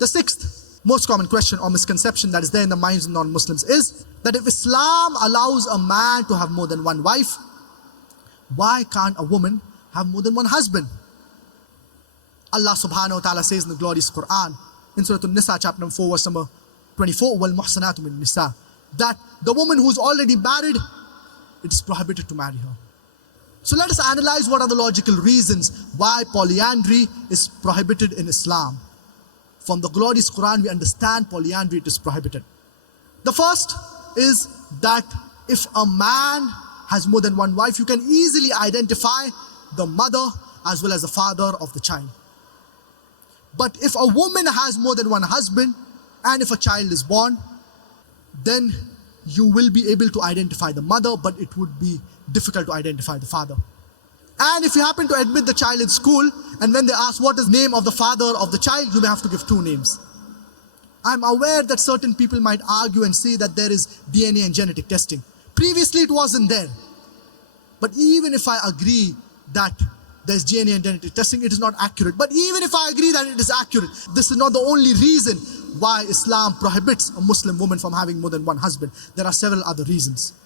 The sixth most common question or misconception that is there in the minds of non-Muslims is that if Islam allows a man to have more than one wife, why can't a woman have more than one husband? Allah subhanahu wa ta'ala says in the glorious Quran, in Surah An-Nisa chapter number 4 verse number 24, وَالْمُحْسَنَاتُ مِنْ النِّسَاءِ, that the woman who is already married, it is prohibited to marry her. So let us analyze what are the logical reasons why polyandry is prohibited in Islam. From the glorious Quran we understand polyandry, it is prohibited. The first is that if a man has more than one wife, you can easily identify the mother as well as the father of the child. But if a woman has more than one husband and if a child is born, then you will be able to identify the mother, but it would be difficult to identify the father. And if you happen to admit the child in school, and when they ask what is the name of the father of the child, you may have to give two names. I'm aware that certain people might argue and say that there is DNA and genetic testing. Previously it wasn't there. But even if I agree that there's DNA and genetic testing, it is not accurate. But even if I agree that it is accurate, this is not the only reason why Islam prohibits a Muslim woman from having more than one husband. There are several other reasons.